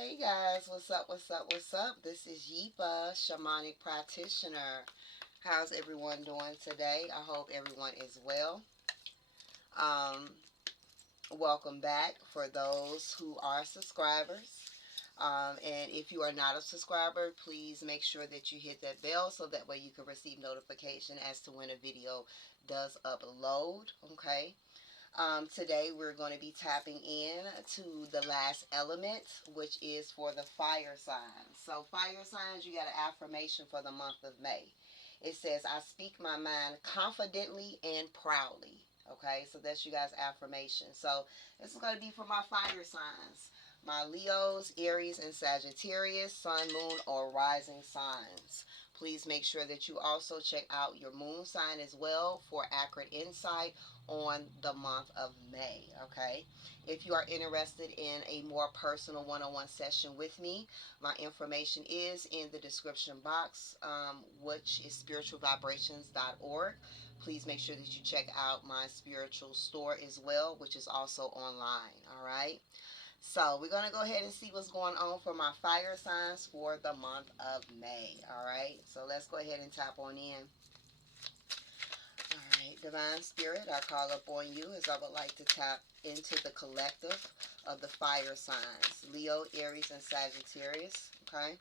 Hey guys, what's up? What's up? What's up? This is Yepa, shamanic practitioner. How's everyone doing today? I hope everyone is well. Um, Welcome back for those who are subscribers. And if you are not a subscriber, please make sure that you hit that bell so that way you can receive notification as to when a video does upload. Okay. Today we're going to be tapping in to the last element, which is for the fire signs. So fire signs, you got an affirmation for the month of May. It says, I speak my mind confidently and proudly. Okay, so that's you guys' affirmation. So this is going to be for my fire signs. My Leos, Aries, and Sagittarius, Sun, Moon, or Rising signs. Please make sure that you also check out your moon sign as well for accurate insight on the month of May. Okay, if you are interested in a more personal one-on-one session with me, my information is in the description box, which is spiritualvibrations.org. Please make sure that you check out my spiritual store as well, which is also online. All right, so we're going to go ahead and see what's going on for my fire signs for the month of May. All right, so let's go ahead and tap on in. Alright, Divine Spirit, I call upon you as I would like to tap into the collective of the fire signs. Leo, Aries, and Sagittarius. Okay?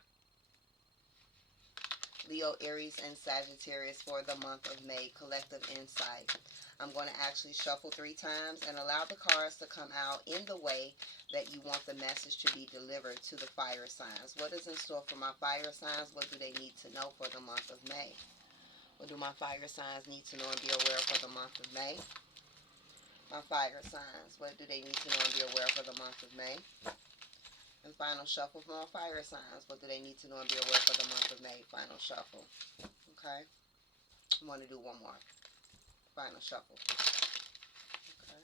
Leo, Aries, and Sagittarius for the month of May. Collective insight. I'm going to actually shuffle 3 times and allow the cards to come out in the way that you want the message to be delivered to the fire signs. What is in store for my fire signs? What do they need to know for the month of May? What do my fire signs need to know and be aware for the month of May? My fire signs, what do they need to know and be aware for the month of May? And final shuffle for my fire signs, what do they need to know and be aware for the month of May? Final shuffle. Okay. I'm going to do one more. Final shuffle. Okay.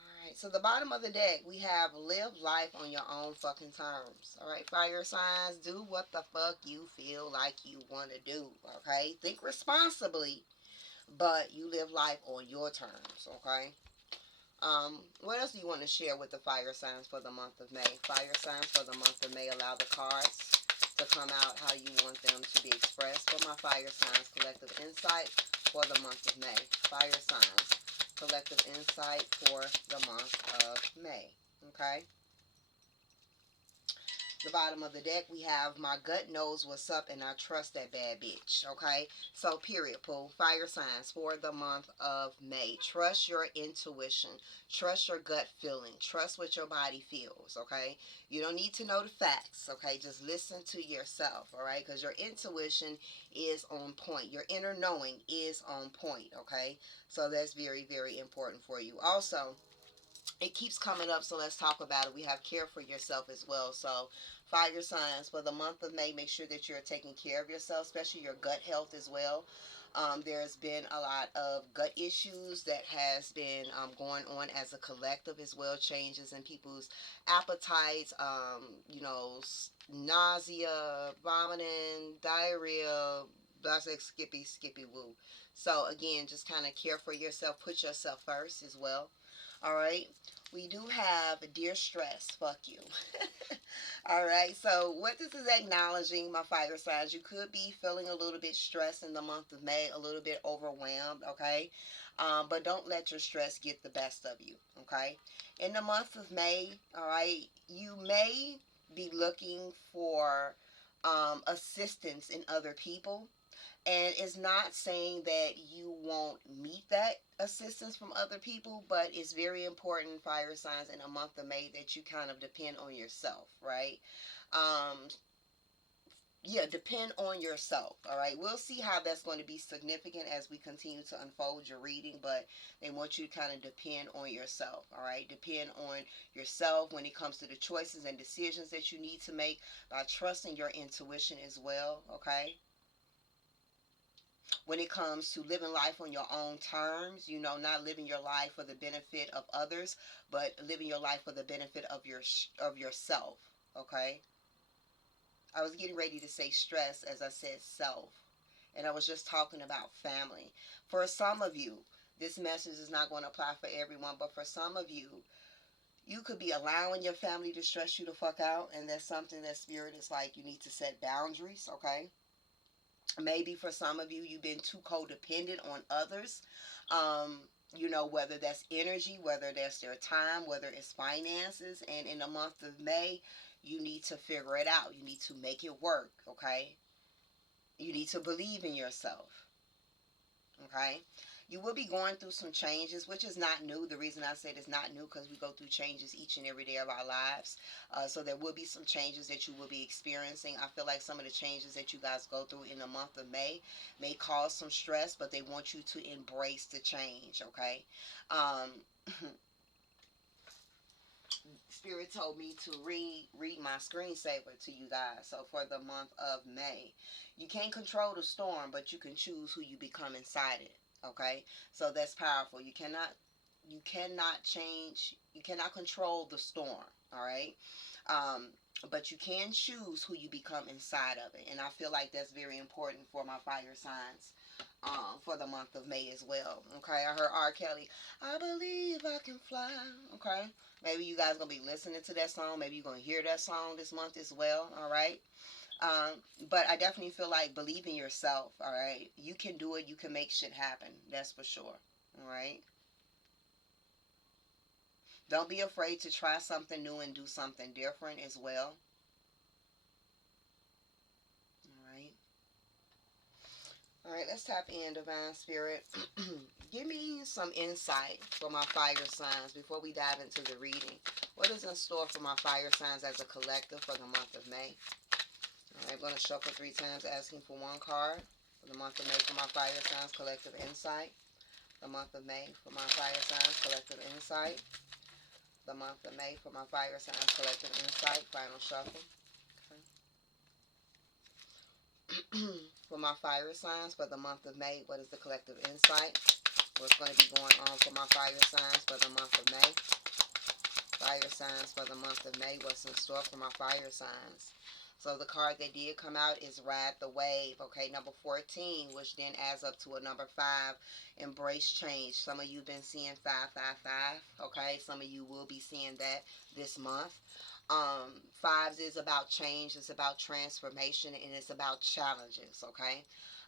Alright, so the bottom of the deck, we have live life on your own fucking terms. Alright, fire signs, do what the fuck you feel like you want to do. Okay? Think responsibly, but you live life on your terms. Okay? What else do you want to share with the fire signs for the month of May? Fire signs for the month of May, allow the cards to come out how you want them to be expressed. For my fire signs, collective insight for the month of May. Fire signs, collective insight for the month of May. Okay? The bottom of the deck, we have my gut knows what's up and I trust that bad bitch. Okay, so period, pull fire signs for the month of May. Trust your intuition, trust your gut feeling, trust what your body feels. Okay, you don't need to know the facts. Okay, just listen to yourself. All right, because your intuition is on point, your inner knowing is on point. Okay, so that's very, very important for you. Also, it keeps coming up, so let's talk about it. We have care for yourself as well. So fire signs for the month of May, make sure that you're taking care of yourself, especially your gut health as well. There's been a lot of gut issues that has been going on as a collective as well. Changes in people's appetites, nausea, vomiting, diarrhea. That's like skippy woo. So again, just kind of care for yourself. Put yourself first as well. All right. We do have dear stress. Fuck you. All right. So what this is acknowledging, my fire signs, you could be feeling a little bit stressed in the month of May, a little bit overwhelmed. Okay. But don't let your stress get the best of you. Okay. In the month of May, all right, you may be looking for assistance in other people, and it's not saying that you won't meet that assistance from other people, but it's very important, fire signs, in a month of May that you kind of depend on yourself, right? Um, yeah, depend on yourself. All right, we'll see how that's going to be significant as we continue to unfold your reading, but they want you to kind of depend on yourself. All right, depend on yourself when it comes to the choices and decisions that you need to make by trusting your intuition as well. Okay, when it comes to living life on your own terms, not living your life for the benefit of others, but living your life for the benefit of yourself. Okay, I was getting ready to say stress as I said self, and I was just talking about family. For some of you, this message is not going to apply for everyone, but for some of you, You could be allowing your family to stress you the fuck out, and that's something that Spirit is like, you need to set boundaries, okay? Maybe for some of you, you've been too codependent on others. Um, whether that's energy, whether that's their time, whether it's finances. And in the month of May, you need to figure it out. You need to make it work, okay? You need to believe in yourself, okay? You will be going through some changes, which is not new. The reason I said it's not new because we go through changes each and every day of our lives. So there will be some changes that you will be experiencing. I feel like some of the changes that you guys go through in the month of May may cause some stress, but they want you to embrace the change, okay? Um, Spirit told me to read my screensaver to you guys. So for the month of May, you can't control the storm, but you can choose who you become inside it. Okay, so that's powerful. You cannot change. You cannot control the storm. All right, um, but you can choose who you become inside of it, and I feel like that's very important for my fire signs. For the month of May as well. Okay, I heard R. Kelly, I believe I can fly. Okay, maybe you guys gonna be listening to that song. Maybe you're gonna hear that song this month as well. All right. But I definitely feel like believe in yourself. All right, you can do it. You can make shit happen. That's for sure. All right. Don't be afraid to try something new and do something different as well. All right. All right, let's tap in, Divine Spirit. Give me some insight for my fire signs before we dive into the reading. What is in store for my fire signs as a collective for the month of May? All right, I'm going to shuffle 3 times, asking for one card for the month of May for my fire signs, collective insight. The month of May for my fire signs, collective insight. The month of May for my fire signs, collective insight. Final shuffle. For my fire signs for the month of May, what is the collective insight? What's going to be going on for my fire signs for the month of May? Fire signs for the month of May. What's in store for my fire signs? So the card that did come out is Ride the Wave. Okay, number 14, which then adds up to a number 5. Embrace change. Some of you been seeing 555. Okay, some of you will be seeing that this month. Fives is about change, it's about transformation, and it's about challenges. Okay,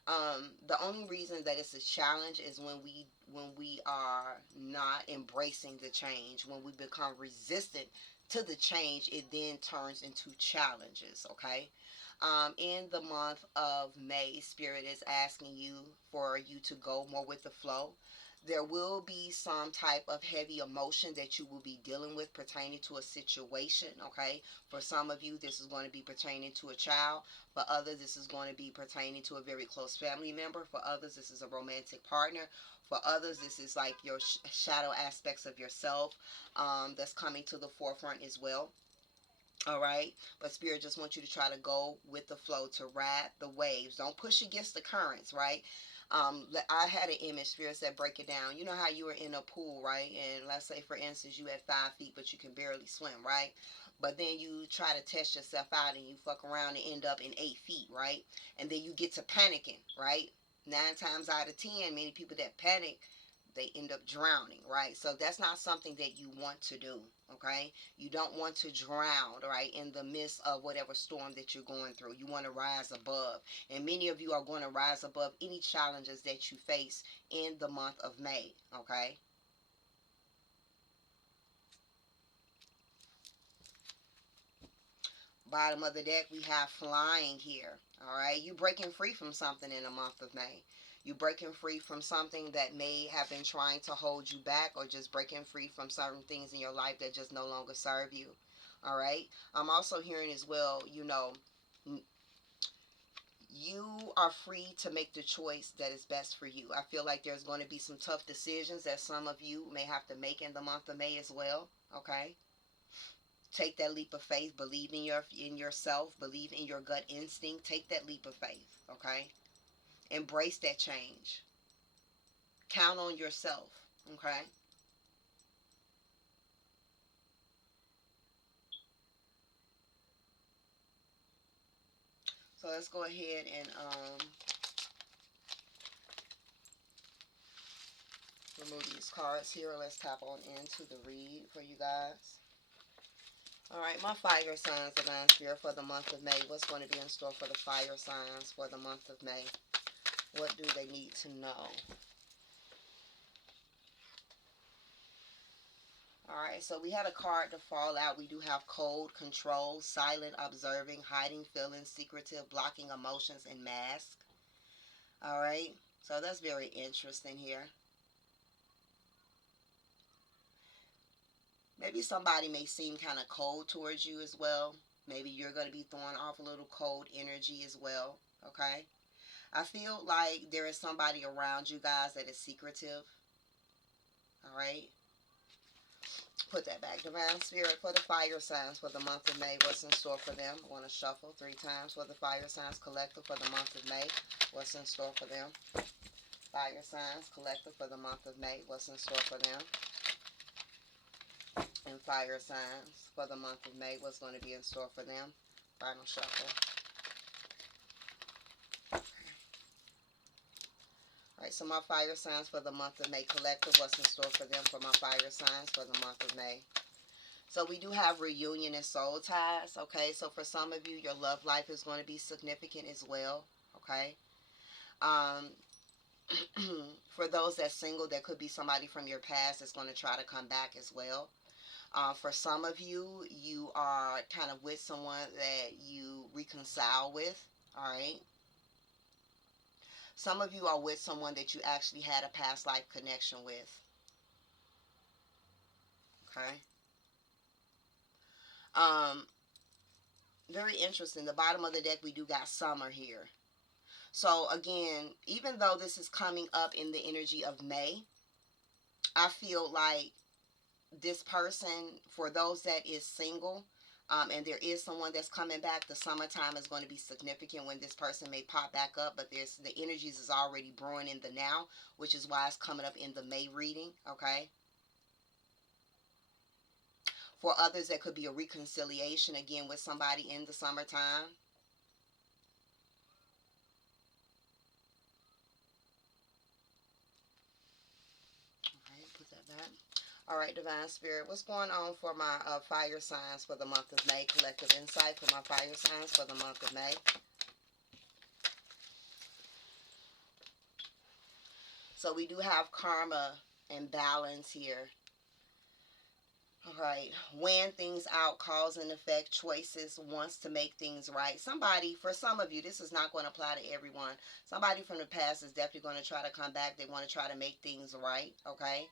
the only reason that it's a challenge is when we are not embracing the change. When we become resistant to the change, it then turns into challenges. Okay, in the month of May, Spirit is asking you for you to go more with the flow. There will be some type of heavy emotion that you will be dealing with pertaining to a situation. Okay, for some of you, this is going to be pertaining to a child. For others, this is going to be pertaining to a very close family member. For others, this is a romantic partner. For others, this is like your shadow aspects of yourself that's coming to the forefront as well. All right, but Spirit just wants you to try to go with the flow, to ride the waves. Don't push against the currents, right? I had an image. Spirit said, break it down. You know how you were in a pool, right? And let's say, for instance, you had 5 feet, but you can barely swim, right? But then you try to test yourself out and you fuck around and end up in 8 feet, right? And then you get to panicking, right? 9 times out of 10, many people that panic, they end up drowning, right? So that's not something that you want to do, okay? You don't want to drown, right, in the midst of whatever storm that you're going through. You want to rise above. And many of you are going to rise above any challenges that you face in the month of May, okay? Bottom of the deck, we have flying here, all right? You breaking free from something in the month of May. You breaking free from something that may have been trying to hold you back, or just breaking free from certain things in your life that just no longer serve you. All right. I'm also hearing as well, you are free to make the choice that is best for you. I feel like there's going to be some tough decisions that some of you may have to make in the month of May as well. Okay. Take that leap of faith. Believe in yourself. Believe in your gut instinct. Take that leap of faith. Okay. Embrace that change. Count on yourself. Okay. So let's go ahead and remove these cards here. Let's tap on into the read for you guys. All right, my fire signs, divine spirit, for the month of May. What's going to be in store for the fire signs for the month of May? What do they need to know? All right, so we had a card to fall out. We do have cold, control, silent, observing, hiding feelings, secretive, blocking emotions, and mask. All right, so that's very interesting here. Maybe somebody may seem kind of cold towards you as well. Maybe you're going to be throwing off a little cold energy as well. Okay, I feel like there is somebody around you guys that is secretive. All right, put that back. Divine spirit, for the fire signs for the month of May, what's in store for them? I want to shuffle 3 times for the fire signs collective for the month of May. What's in store for them? Fire signs collective for the month of May. What's in store for them? And fire signs for the month of May. What's going to be in store for them? Final shuffle. Alright, so my fire signs for the month of May collective. What's in store for them for my fire signs for the month of May? So we do have reunion and soul ties. Okay, so for some of you, your love life is going to be significant as well. Okay. Um, for those that's single, there could be somebody from your past that's going to try to come back as well. For some of you, you are kind of with someone that you reconcile with. All right. Some of you are with someone that you actually had a past life connection with. Okay. Um, very interesting. The bottom of the deck, we do got summer here. So again, even though this is coming up in the energy of May, I feel like this person, for those that is single, and there is someone that's coming back, the summertime is going to be significant when this person may pop back up, but there's the energies is already brewing in the now, which is why it's coming up in the May reading. Okay. For others, that could be a reconciliation again with somebody in the summertime. All right, put that back. All right, divine spirit, what's going on for my fire signs for the month of May? Collective insight for my fire signs for the month of May. So we do have karma and balance here. All right, weighing things out, cause and effect, choices, wants to make things right. Somebody, for some of you, this is not going to apply to everyone. Somebody from the past is definitely going to try to come back. They want to try to make things right, okay?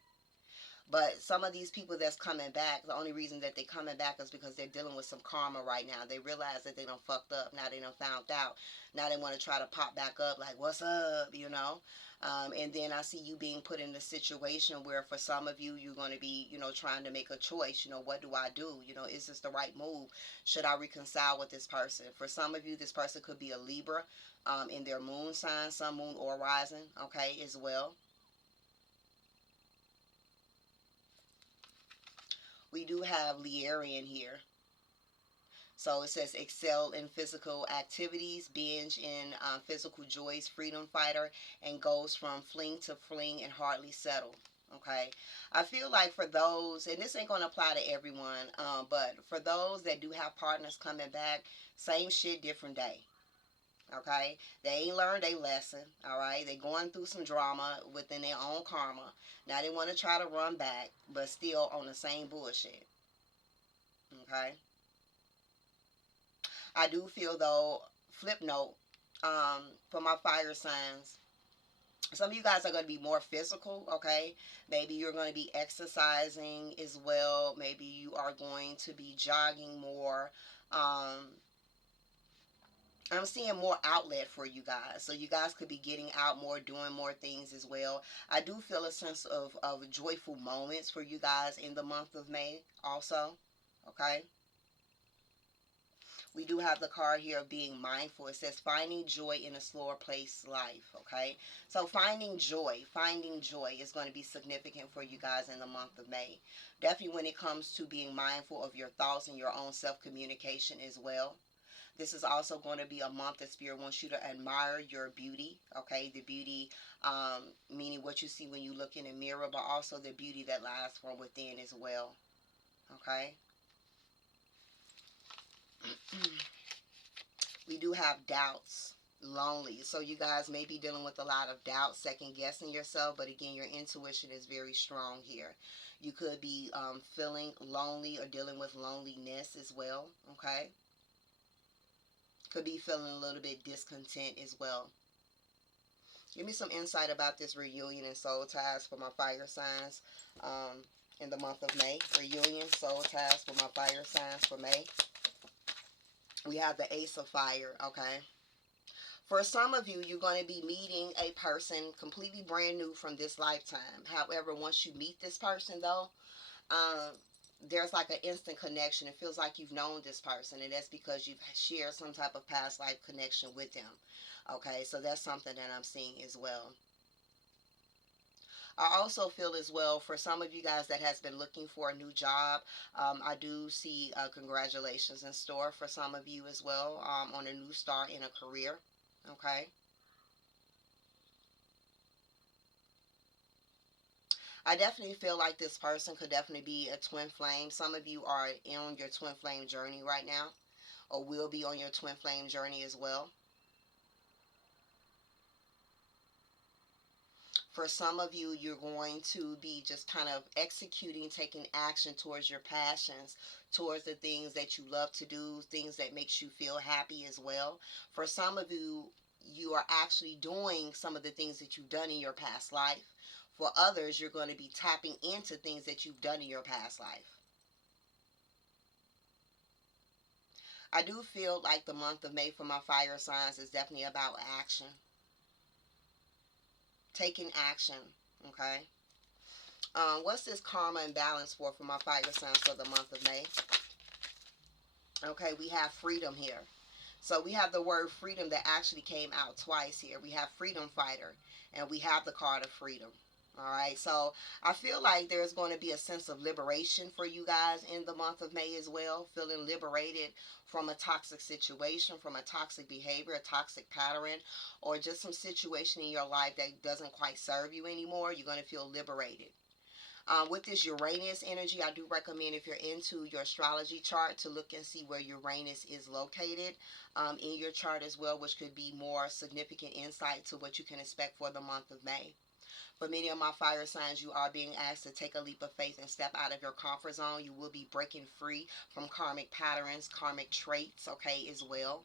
But some of these people that's coming back, the only reason that they're coming back is because they're dealing with some karma right now. They realize that they done fucked up. Now they done found out. Now they want to try to pop back up like, what's up, you know? And then I see you being put in a situation where for some of you, you're going to be, trying to make a choice. What do I do? Is this the right move? Should I reconcile with this person? For some of you, this person could be a Libra in their moon sign, sun, moon, or rising, okay, as well. We do have Liarian here. So it says excel in physical activities, binge in physical joys, freedom fighter, and goes from fling to fling and hardly settle. Okay. I feel like for those, and this ain't going to apply to everyone, but for those that do have partners coming back, same shit, different day. Okay. They ain't learned a lesson. All right. They going through some drama within their own karma. Now they want to try to run back, but still on the same bullshit. Okay. I do feel though, flip note, for my fire signs, some of you guys are going to be more physical, okay? Maybe you're going to be exercising as well. Maybe you are going to be jogging more. I'm seeing more outlet for you guys. So you guys could be getting out more, doing more things as well. I do feel a sense of joyful moments for you guys in the month of May also, okay? We do have the card here of being mindful. It says finding joy in a slower pace life, okay? So finding joy is going to be significant for you guys in the month of May. Definitely when it comes to being mindful of your thoughts and your own self-communication as well. This is also going to be a month that Spirit wants you to admire your beauty, okay? The beauty, meaning what you see when you look in a mirror, but also the beauty that lies from within as well, okay? We do have doubts, lonely. So you guys may be dealing with a lot of doubt, second guessing yourself. But again, your intuition is very strong here. You could be feeling lonely or dealing with loneliness as well. Okay. Could be feeling a little bit discontent as well. Give me some insight about this reunion and soul ties for my fire signs in the month of May. Reunion, soul ties for my fire signs for May. We have the Ace of Fire, okay? For some of you, you're going to be meeting a person completely brand new from this lifetime. However, once you meet this person, though, um, there's like an instant connection. It feels like you've known this person, and that's because you've shared some type of past life connection with them. Okay, so that's something that I'm seeing as well. I also feel as well for some of you guys that has been looking for a new job, I do see congratulations in store for some of you as well on a new start in a career. Okay. I definitely feel like this person could definitely be a twin flame. Some of you are on your twin flame journey right now, or will be on your twin flame journey as well. For some of you, you're going to be just kind of executing, taking action towards your passions, towards the things that you love to do, things that makes you feel happy as well. For some of you, you are actually doing some of the things that you've done in your past life. For others, you're going to be tapping into things that you've done in your past life. I do feel like the month of May for my fire signs is definitely about action. Taking action, okay? What's this karma and balance for my fire signs for the month of May? Okay, we have freedom here. So we have the word freedom that actually came out twice here. We have freedom fighter and we have the card of freedom. All right, so I feel like there's going to be a sense of liberation for you guys in the month of May as well. Feeling liberated from a toxic situation, from a toxic behavior, a toxic pattern, or just some situation in your life that doesn't quite serve you anymore. You're going to feel liberated. With this Uranus energy, I do recommend if you're into your astrology chart to look and see where Uranus is located in your chart as well, which could be more significant insight to what you can expect for the month of May. For many of my fire signs, you are being asked to take a leap of faith and step out of your comfort zone. You will be breaking free from karmic patterns, karmic traits, okay, as well.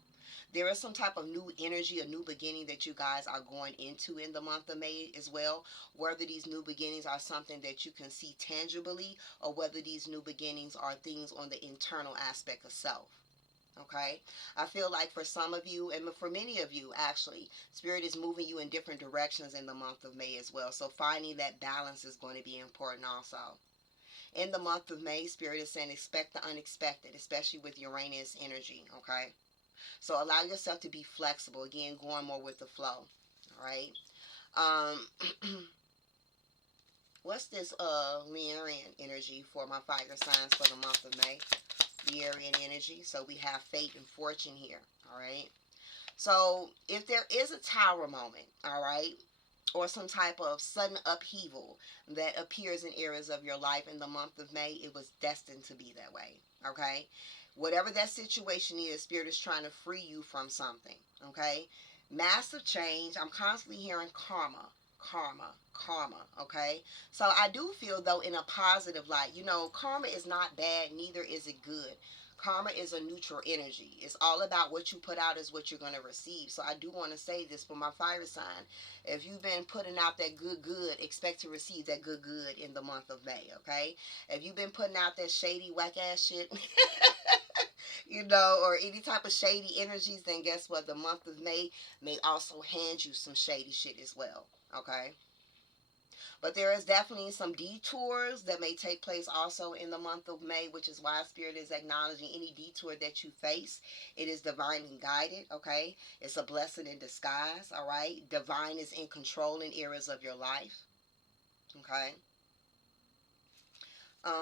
There is some type of new energy, a new beginning that you guys are going into in the month of May as well. Whether these new beginnings are something that you can see tangibly or whether these new beginnings are things on the internal aspect of self. Okay, I feel like for some of you and for many of you actually, spirit is moving you in different directions in the month of May as well, so finding that balance is going to be important also. In the month of May, spirit is saying expect the unexpected, especially with Uranus energy. Okay, so allow yourself to be flexible. Again, going more with the flow. All right. Um, what's this Lyrian energy for my fire signs for the month of May? Lyrian energy. So we have fate and fortune here. All right. So if there is a tower moment, all right, or some type of sudden upheaval that appears in areas of your life in the month of May, it was destined to be that way. Okay? Whatever that situation is, Spirit is trying to free you from something. Okay? Massive change. I'm constantly hearing karma, karma, karma. Okay? So I do feel, though, in a positive light, karma is not bad, neither is it good. Karma is a neutral energy. It's all about what you put out is what you're going to receive. So I do want to say this for my fire sign. If you've been putting out that good, expect to receive that good in the month of May, okay? If you've been putting out that shady, whack ass shit, or any type of shady energies, then guess what? The month of May may also hand you some shady shit as well, okay? But there is definitely some detours that may take place also in the month of May, which is why Spirit is acknowledging any detour that you face. It is divinely guided, okay? It's a blessing in disguise, all right? Divine is in control in areas of your life, okay?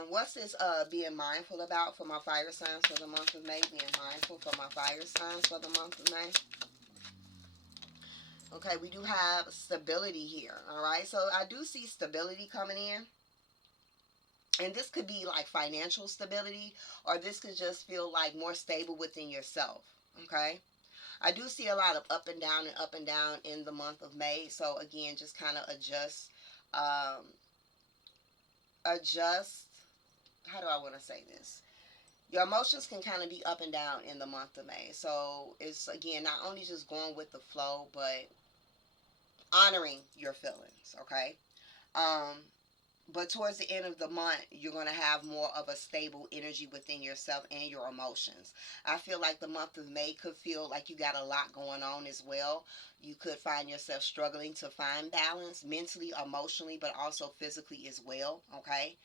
What's this being mindful about for my fire signs for the month of May? Being mindful for my fire signs for the month of May. Okay, we do have stability here, all right? So I do see stability coming in. And this could be like financial stability, or this could just feel like more stable within yourself. Okay. I do see a lot of up and down in the month of May. So again, just kind of um, adjust. How do I want to say this? Your emotions can kind of be up and down in the month of May. So it's again not only just going with the flow, but honoring your feelings. Okay. Um, but towards the end of the month, you're going to have more of a stable energy within yourself and your emotions. I feel like the month of May could feel like you got a lot going on as well. You could find yourself struggling to find balance mentally, emotionally, but also physically as well. Okay.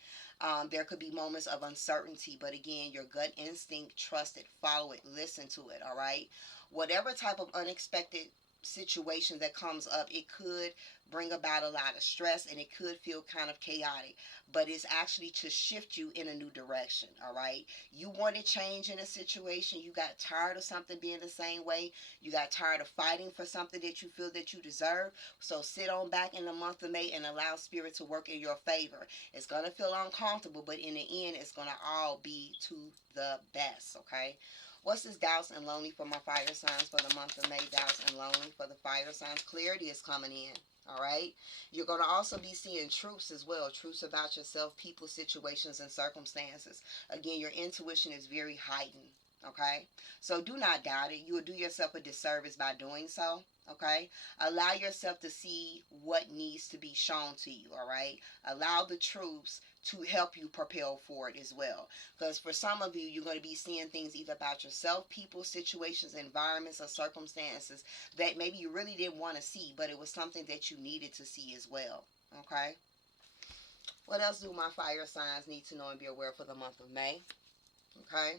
There could be moments of uncertainty, but again, your gut instinct, trust it, follow it, listen to it. All right. Whatever type of unexpected situation that comes up, it could bring about a lot of stress and it could feel kind of chaotic, but it's actually to shift you in a new direction. All right. You wanted change in a situation. You got tired of something being the same way. You got tired of fighting for something that you feel that you deserve. So sit on back in the month of May and allow spirit to work in your favor. It's going to feel uncomfortable, but in the end, it's going to all be to the best. Okay. What's this doubts and lonely for my fire signs for the month of May? Doubts and lonely for the fire signs. Clarity is coming in. All right. You're going to also be seeing truths as well. Truths about yourself, people, situations, and circumstances. Again, your intuition is very heightened. Okay. So do not doubt it. You will do yourself a disservice by doing so. Okay. Allow yourself to see what needs to be shown to you. All right. Allow the truths to help you propel forward as well. Because for some of you, you're going to be seeing things either about yourself, people, situations, environments, or circumstances that maybe you really didn't want to see, but it was something that you needed to see as well. Okay. What else do my fire signs need to know and be aware for the month of May? Okay.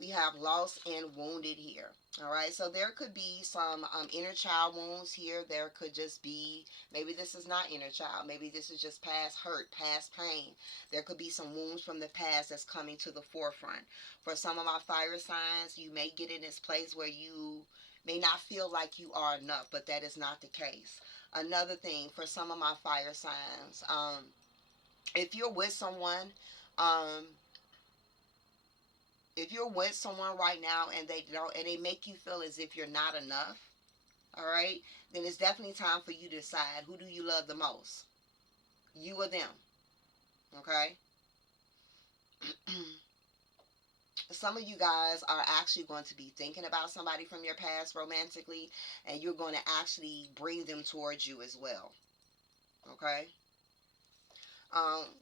We have lost and wounded here. All right. So there could be some inner child wounds here. There could just be, maybe this is not inner child. Maybe this is just past hurt, past pain. There could be some wounds from the past that's coming to the forefront. For some of my fire signs, you may get in this place where you may not feel like you are enough, but that is not the case. Another thing for some of my fire signs, if you're with someone, um, if you're with someone right now and they don't, and they make you feel as if you're not enough, all right, then it's definitely time for you to decide, who do you love the most, you or them. Okay. Some of you guys are actually going to be thinking about somebody from your past romantically, and you're going to actually bring them towards you as well. Okay.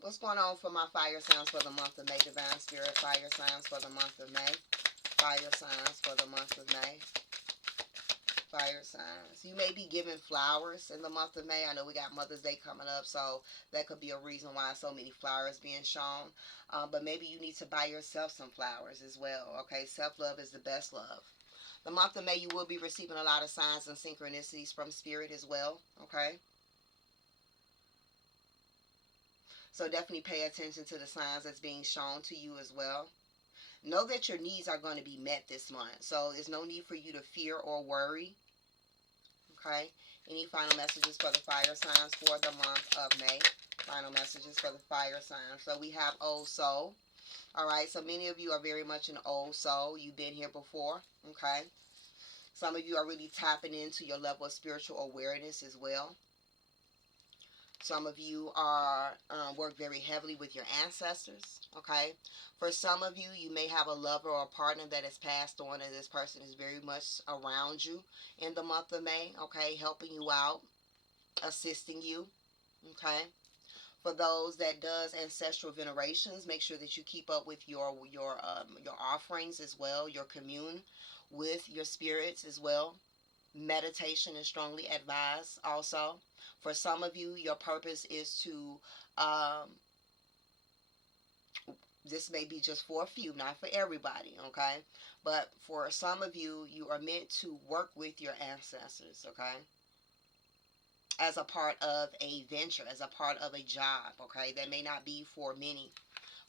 What's going on for my fire signs for the month of May? Divine Spirit, fire signs for the month of May. Fire signs for the month of May. Fire signs. You may be giving flowers in the month of May. I know we got Mother's Day coming up, so that could be a reason why so many flowers being shown. But maybe you need to buy yourself some flowers as well. Okay, self-love is the best love. The month of May, you will be receiving a lot of signs and synchronicities from Spirit as well. Okay, so definitely pay attention to the signs that's being shown to you as well. Know that your needs are going to be met this month, so there's no need for you to fear or worry. Okay. Any final messages for the fire signs for the month of May? Final messages for the fire signs. So we have old soul. All right. So many of you are very much an old soul. You've been here before. Okay. Some of you are really tapping into your level of spiritual awareness as well. Some of you are work very heavily with your ancestors. Okay. For some of you, you may have a lover or a partner that has passed on, and this person is very much around you in the month of May. Okay, helping you out, assisting you. Okay. For those that does ancestral venerations, make sure that you keep up with your offerings as well. Your commune with your spirits as well. Meditation is strongly advised also. For some of you, your purpose is to, this may be just for a few, not for everybody, okay? But for some of you, you are meant to work with your ancestors, okay? As a part of a venture, as a part of a job, okay? That may not be for many.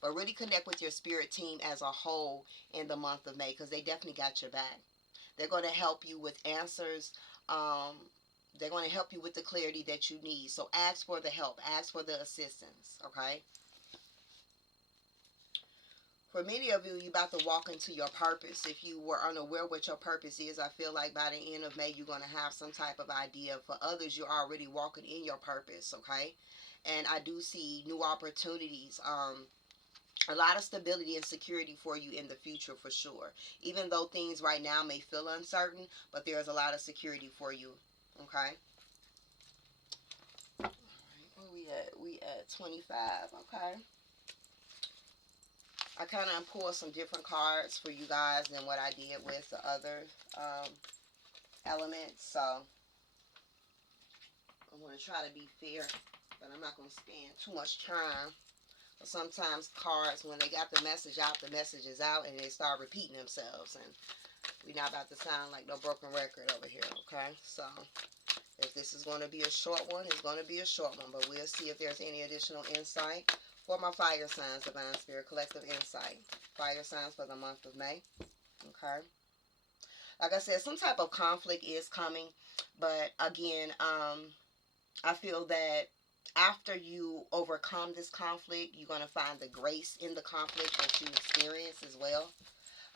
But really connect with your spirit team as a whole in the month of May, because they definitely got your back. They're going to help you with answers. They're going to help you with the clarity that you need. So ask for the help. Ask for the assistance. Okay. For many of you, you're about to walk into your purpose. If you were unaware what your purpose is, I feel like by the end of May, you're going to have some type of idea. For others, you're already walking in your purpose, okay? And I do see new opportunities, a lot of stability and security for you in the future for sure. Even though things right now may feel uncertain, but there's a lot of security for you, okay? All right, where we at? We at 25, okay? I kind of pulled some different cards for you guys than what I did with the other elements. So I want to try to be fair, but I'm not going to spend too much time. But sometimes cards, when they got the message out, the message is out, and they start repeating themselves. And we're not about to sound like no broken record over here, okay? So if this is going to be a short one, it's going to be a short one. But we'll see if there's any additional insight for my fire signs, Divine Spirit Collective Insight. Fire signs for the month of May. Okay. Like I said, some type of conflict is coming. But again, I feel that after you overcome this conflict, you're going to find the grace in the conflict that you experience as well.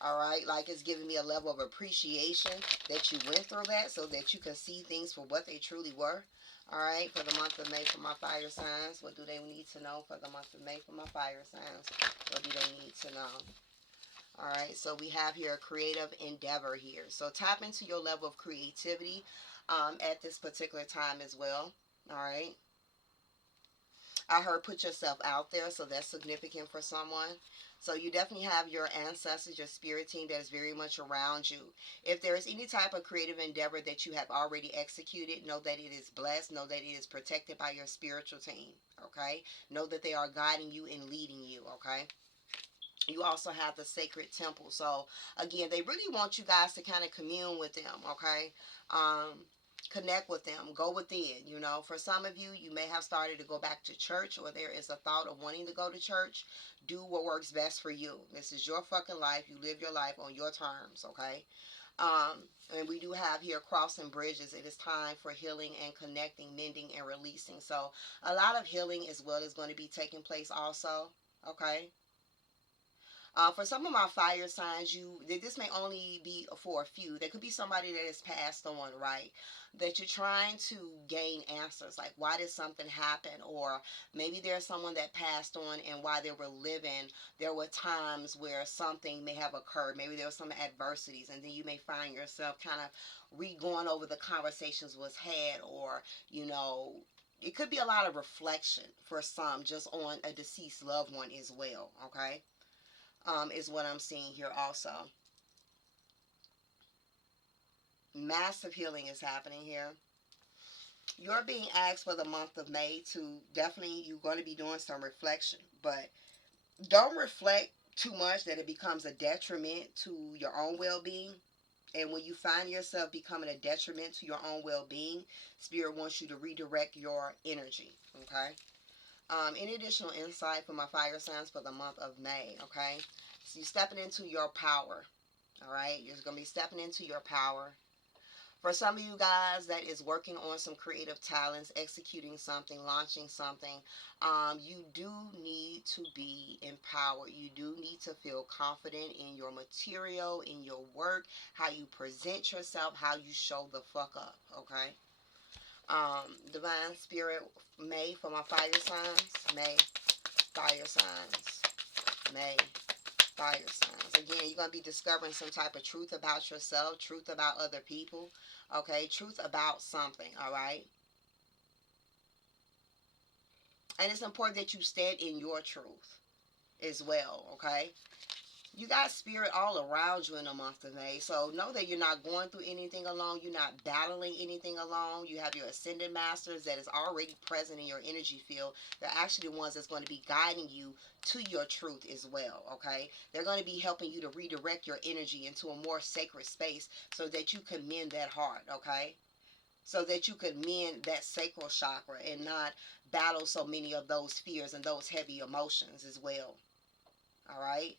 All right, like it's giving me a level of appreciation that you went through that so that you can see things for what they truly were. All right, for the month of May for my fire signs, what do they need to know for the month of May for my fire signs? What do they need to know? All right, so we have here a creative endeavor here. So tap into your level of creativity at this particular time as well. All right. I heard put yourself out there, so that's significant for someone. So you definitely have your ancestors, your spirit team that is very much around you. If there is any type of creative endeavor that you have already executed, know that it is blessed. Know that it is protected by your spiritual team, okay? Know that they are guiding you and leading you, okay? You also have the sacred temple. So, again, they really want you guys to kind of commune with them, okay? Connect with them. Go within, you know. For some of you, you may have started to go back to church, or there is a thought of wanting to go to church. Do what works best for you. This is your fucking life. You live your life on your terms, okay? And we do have here crossing bridges. It is time for healing and connecting, mending, and releasing. So, a lot of healing as well is going to be taking place also, okay? For some of my fire signs, this may only be for a few. There could be somebody that has passed on, right? That you're trying to gain answers, like why did something happen, or maybe there's someone that passed on, and while they were living, there were times where something may have occurred. Maybe there were some adversities, and then you may find yourself kind of re-going over the conversations was had, or you know. It could be a lot of reflection for some just on a deceased loved one as well, okay? Is what I'm seeing here also. Massive healing is happening here. You're being asked for the month of May to definitely, you're going to be doing some reflection, but don't reflect too much that it becomes a detriment to your own well-being. And when you find yourself becoming a detriment to your own well-being, Spirit wants you to redirect your energy, okay? Any additional insight for my fire signs for the month of May, okay? So you're stepping into your power, all right? You're going to be stepping into your power. For some of you guys that is working on some creative talents, executing something, launching something, you do need to be empowered. You do need to feel confident in your material, in your work, how you present yourself, how you show the fuck up, okay? Divine Spirit, May for my fire signs. May, fire signs. May, fire signs. Again, you're going to be discovering some type of truth about yourself, truth about other people, okay? Truth about something, all right? And it's important that you stand in your truth as well, okay? You got spirit all around you in the month of May. So know that you're not going through anything alone. You're not battling anything alone. You have your ascended masters that is already present in your energy field. They're actually the ones that's going to be guiding you to your truth as well, okay? They're going to be helping you to redirect your energy into a more sacred space so that you can mend that heart, okay? So that you could mend that sacral chakra and not battle so many of those fears and those heavy emotions as well, all right?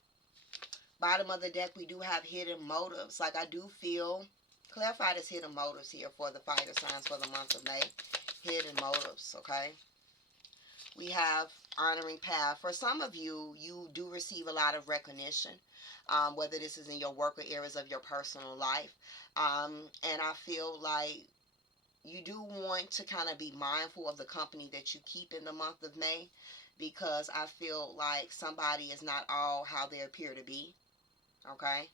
Bottom of the deck, we do have hidden motives. Like I do feel, clarify this hidden motives here for the fire signs for the month of May. Hidden motives, okay? We have honoring path. For some of you, you do receive a lot of recognition, whether this is in your work or areas of your personal life. And I feel like you do want to kind of be mindful of the company that you keep in the month of May, because I feel like somebody is not all how they appear to be. Okay?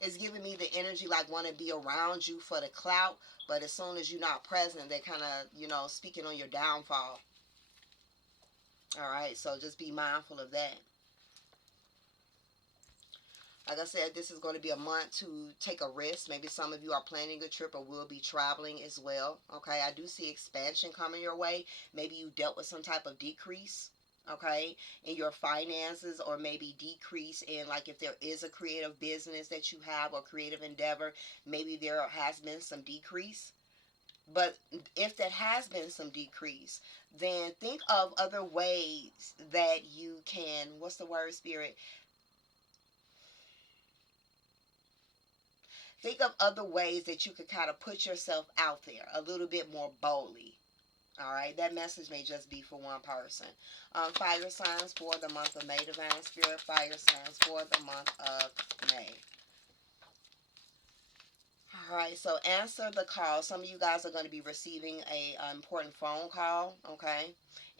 It's giving me the energy like want to be around you for the clout, but as soon as you're not present, they kind of, speaking on your downfall. All right, so just be mindful of that. Like I said, this is going to be a month to take a risk. Maybe some of you are planning a trip or will be traveling as well. Okay, I do see expansion coming your way. Maybe you dealt with some type of decrease, okay, in your finances, or maybe decrease in, like, if there is a creative business that you have or creative endeavor, maybe there has been some decrease. But if that has been some decrease, then think of other ways that you can, what's the word, Spirit? Think of other ways that you could kind of put yourself out there a little bit more boldly. All right, that message may just be for one person. Fire signs for the month of May, Divine Spirit. Fire signs for the month of May. All right, so answer the call. Some of you guys are going to be receiving a important phone call, okay,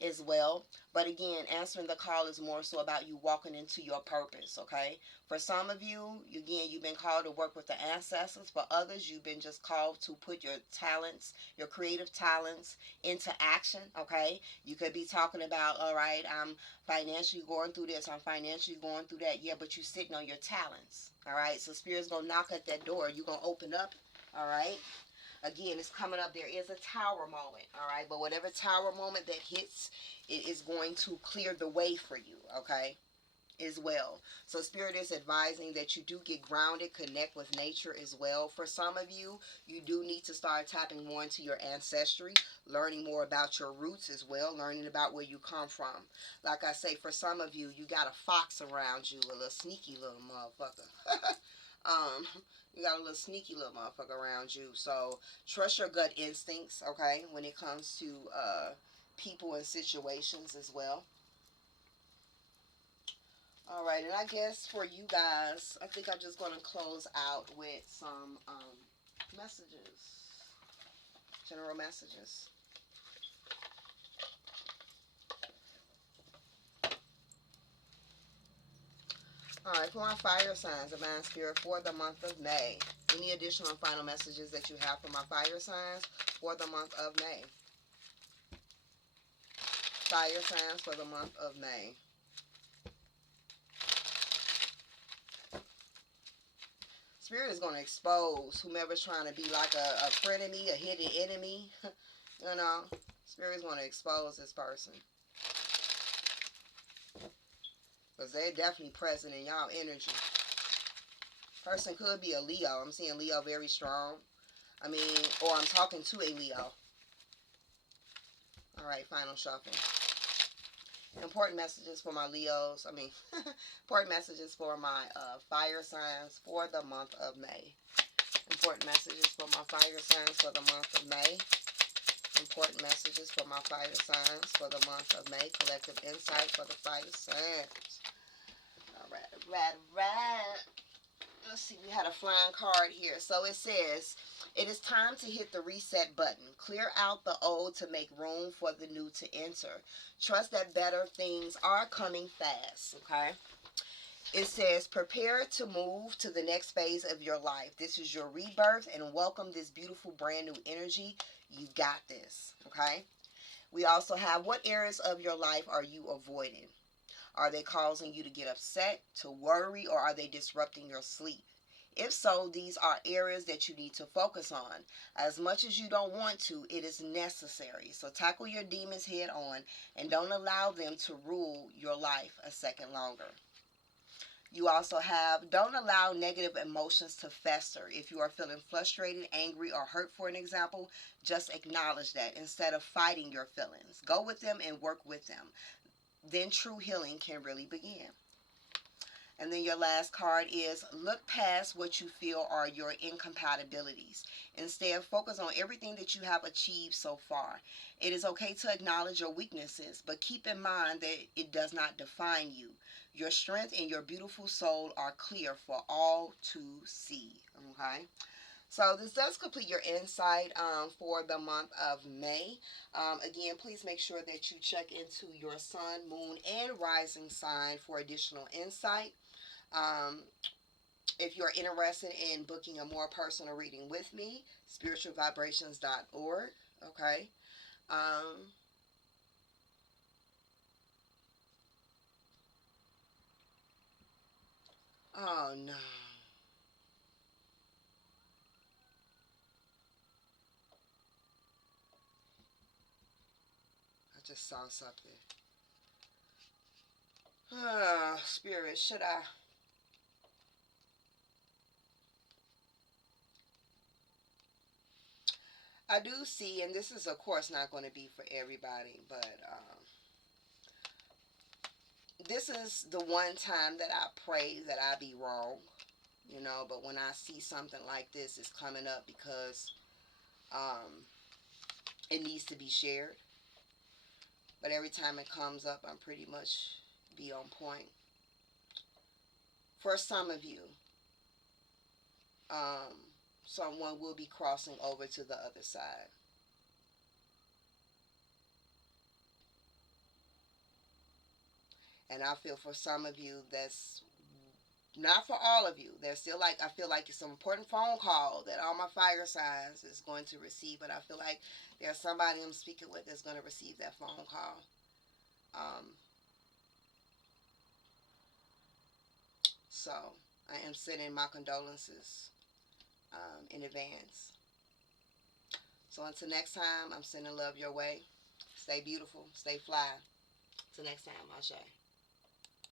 as well. But again, answering the call is more so about you walking into your purpose, okay? For some of you, again, you've been called to work with the ancestors. For others, you've been just called to put your talents, your creative talents into action, okay? You could be talking about, all right, I'm financially going through this, I'm financially going through that. Yeah, but you're sitting on your talents, all right? So Spirit's going to knock at that door. You're going to open up, all right? Again, it's coming up. There is a tower moment, all right? But whatever tower moment that hits, it is going to clear the way for you, okay? As well. So Spirit is advising that you do get grounded, connect with nature as well. For some of you, you do need to start tapping more into your ancestry, learning more about your roots as well, learning about where you come from. Like I say, for some of you, you got a fox around you, a little sneaky little motherfucker. um, you got a little sneaky little motherfucker around you. So trust your gut instincts, okay, when it comes to people and situations as well. All right, and I guess for you guys, I think I'm just going to close out with some messages, general messages. All right, for my fire signs, Divine Spirit, for the month of May. Any additional and final messages that you have for my fire signs for the month of May? Fire signs for the month of May. Spirit is going to expose whomever's trying to be like a frenemy, a hidden enemy. You know, Spirit is going to expose this person. Because they're definitely present in y'all energy. Person could be a Leo. I'm seeing Leo very strong. I mean, or I'm talking to a Leo. All right, final shuffle. Important messages for my Leos. Important messages for my fire signs for the month of May. Important messages for my fire signs for the month of May. Important messages for my fire signs for the month of May. Collective insight for the fire signs. All right, all right, all right. Let's see, we had a flying card here. So it says, it is time to hit the reset button. Clear out the old to make room for the new to enter. Trust that better things are coming fast, okay? It says, prepare to move to the next phase of your life. This is your rebirth, and welcome this beautiful brand new energy. You got this, okay? We also have, what areas of your life are you avoiding? Are they causing you to get upset, to worry, or are they disrupting your sleep? If so, these are areas that you need to focus on. As much as you don't want to, it is necessary. So tackle your demons head on and don't allow them to rule your life a second longer. You also have, don't allow negative emotions to fester. If you are feeling frustrated, angry, or hurt, for an example, just acknowledge that instead of fighting your feelings. Go with them and work with them. Then true healing can really begin. And then your last card is look past what you feel are your incompatibilities. Instead, focus on everything that you have achieved so far. It is okay to acknowledge your weaknesses, but keep in mind that it does not define you. Your strength and your beautiful soul are clear for all to see. Okay? So this does complete your insight for the month of May. Again, please make sure that you check into your sun, moon, and rising sign for additional insight. Um, if you're interested in booking a more personal reading with me, spiritualvibrations.org. Okay. Um, oh no. I just saw something. Spirit, should I? I do see, and this is of course not going to be for everybody, but this is the one time that I pray that I be wrong, but when I see something like this, it's coming up because um, it needs to be shared. But every time it comes up, I'm pretty much be on point. For some of you, um, someone will be crossing over to the other side. And I feel for some of you that's not for all of you. There's still like I feel like it's an important phone call that all my fire signs is going to receive, but I feel like there's somebody I'm speaking with that's going to receive that phone call. Um, so I am sending my condolences in advance. So until next time, I'm sending love your way. Stay beautiful, stay fly. Till next time, Ashe.